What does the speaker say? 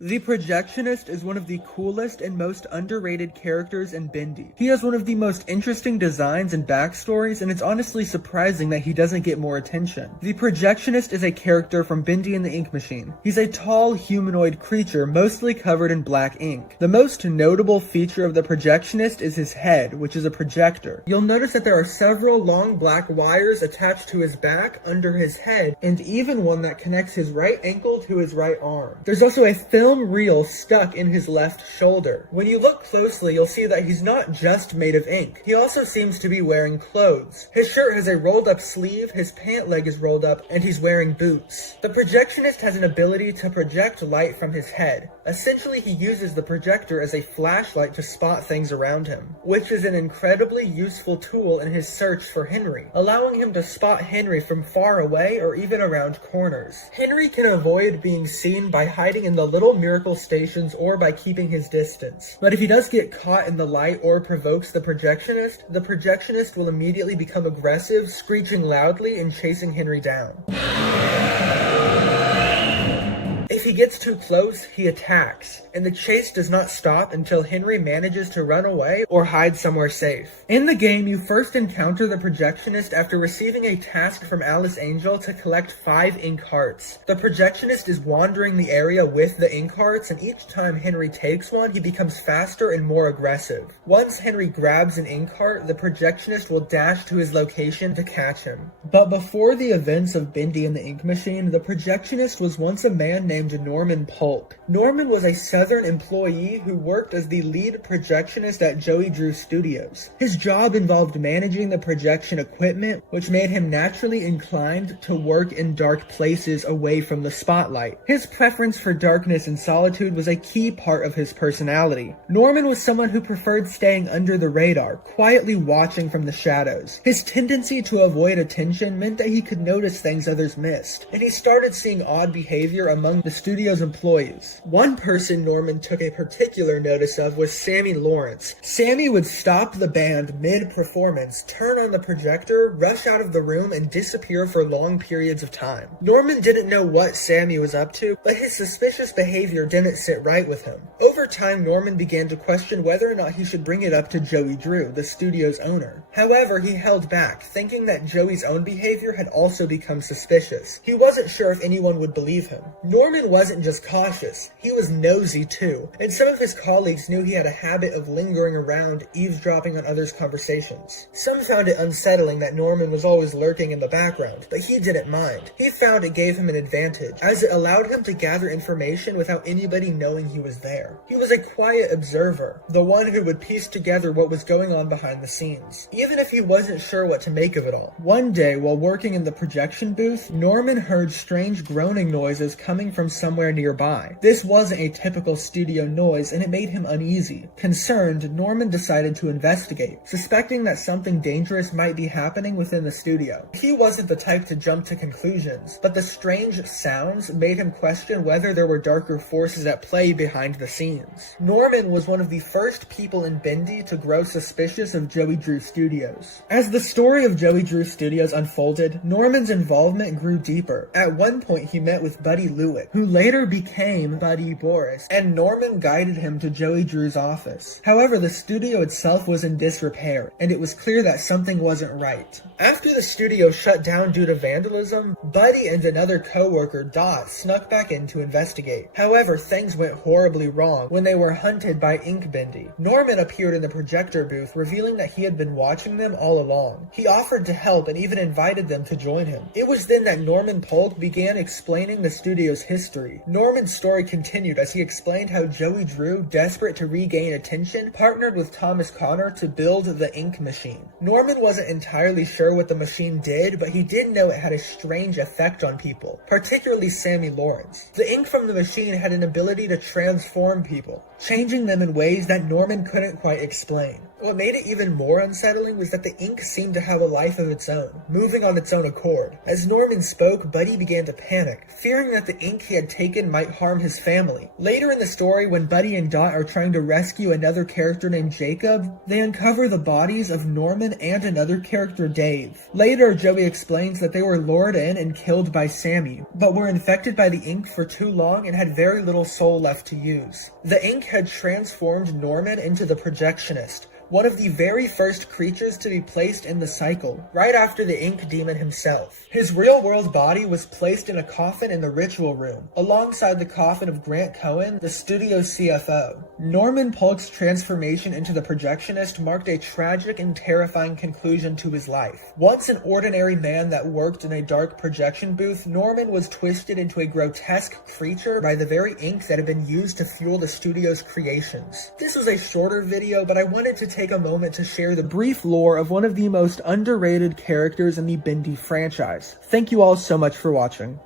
The Projectionist is one of the coolest and most underrated characters in Bendy. He has one of the most interesting designs and backstories, and it's honestly surprising that he doesn't get more attention. The Projectionist is a character from Bendy and the Ink Machine. He's a tall, humanoid creature mostly covered in black ink. The most notable feature of the Projectionist is his head, which is a projector. You'll notice that there are several long black wires attached to his back, under his head, and even one that connects his right ankle to his right arm. There's also a film reel stuck in his left shoulder. When you look closely, you'll see that he's not just made of ink. He also seems to be wearing clothes. His shirt has a rolled up sleeve, his pant leg is rolled up, and he's wearing boots. The Projectionist has an ability to project light from his head. Essentially, he uses the projector as a flashlight to spot things around him, which is an incredibly useful tool in his search for Henry, allowing him to spot Henry from far away or even around corners. Henry can avoid being seen by hiding in the little miracle stations or by keeping his distance. But if he does get caught in the light or provokes the Projectionist will immediately become aggressive, screeching loudly and chasing Henry down. If he gets too close, he attacks, and the chase does not stop until Henry manages to run away or hide somewhere safe. In the game, you first encounter the Projectionist after receiving a task from Alice Angel to collect 5 ink hearts. The Projectionist is wandering the area with the ink hearts, and each time Henry takes one, he becomes faster and more aggressive. Once Henry grabs an ink heart, the Projectionist will dash to his location to catch him. But before the events of Bendy and the Ink Machine, the Projectionist was once a man named Norman Polk. Norman was a Southern employee who worked as the lead projectionist at Joey Drew Studios. His job involved managing the projection equipment, which made him naturally inclined to work in dark places away from the spotlight. His preference for darkness and solitude was a key part of his personality. Norman was someone who preferred staying under the radar, quietly watching from the shadows. His tendency to avoid attention meant that he could notice things others missed, and he started seeing odd behavior among the studio's employees. One person Norman took a particular notice of was Sammy Lawrence. Sammy would stop the band mid-performance, turn on the projector, rush out of the room, and disappear for long periods of time. Norman didn't know what Sammy was up to, but his suspicious behavior didn't sit right with him. Over time, Norman began to question whether or not he should bring it up to Joey Drew, the studio's owner. However, he held back, thinking that Joey's own behavior had also become suspicious. He wasn't sure if anyone would believe him. Norman wasn't just cautious, he was nosy too, and some of his colleagues knew he had a habit of lingering around, eavesdropping on others' conversations. Some found it unsettling that Norman was always lurking in the background, but he didn't mind. He found it gave him an advantage, as it allowed him to gather information without anybody knowing he was there. He was a quiet observer, the one who would piece together what was going on behind the scenes, even if he wasn't sure what to make of it all. One day, while working in the projection booth, Norman heard strange groaning noises coming from somewhere nearby. This wasn't a typical studio noise, and it made him uneasy. Concerned, Norman decided to investigate, suspecting that something dangerous might be happening within the studio. He wasn't the type to jump to conclusions, but the strange sounds made him question whether there were darker forces at play behind the scenes. Norman was one of the first people in Bendy to grow suspicious of Joey Drew Studios. As the story of Joey Drew Studios unfolded, Norman's involvement grew deeper. At one point, he met with Buddy Lewitt, who later became Buddy Boris, and Norman guided him to Joey Drew's office. However, the studio itself was in disrepair, and it was clear that something wasn't right. After the studio shut down due to vandalism, Buddy and another co-worker, Dot, snuck back in to investigate. However, things went horribly wrong when they were hunted by Ink Bendy. Norman appeared in the projector booth, revealing that he had been watching them all along. He offered to help and even invited them to join him. It was then that Norman Polk began explaining the studio's history. Norman's story continued as he explained how Joey Drew, desperate to regain attention, partnered with Thomas Connor to build the Ink Machine. Norman wasn't entirely sure what the machine did, but he did know it had a strange effect on people, particularly Sammy Lawrence. The ink from the machine had an ability to transform people, changing them in ways that Norman couldn't quite explain. What made it even more unsettling was that the ink seemed to have a life of its own, moving on its own accord. As Norman spoke, Buddy began to panic, fearing that the ink he had taken might harm his family. Later in the story, when Buddy and Dot are trying to rescue another character named Jacob, they uncover the bodies of Norman and another character, Dave. Later, Joey explains that they were lured in and killed by Sammy, but were infected by the ink for too long and had very little soul left to use. The ink had transformed Norman into the Projectionist, one of the very first creatures to be placed in the cycle, right after the ink demon himself. His real-world body was placed in a coffin in the ritual room, alongside the coffin of Grant Cohen, the studio CFO. Norman Polk's transformation into the Projectionist marked a tragic and terrifying conclusion to his life. Once an ordinary man that worked in a dark projection booth, Norman was twisted into a grotesque creature by the very ink that had been used to fuel the studio's creations. This was a shorter video, but I wanted to take a moment to share the brief lore of one of the most underrated characters in the Bendy franchise. Thank you all so much for watching.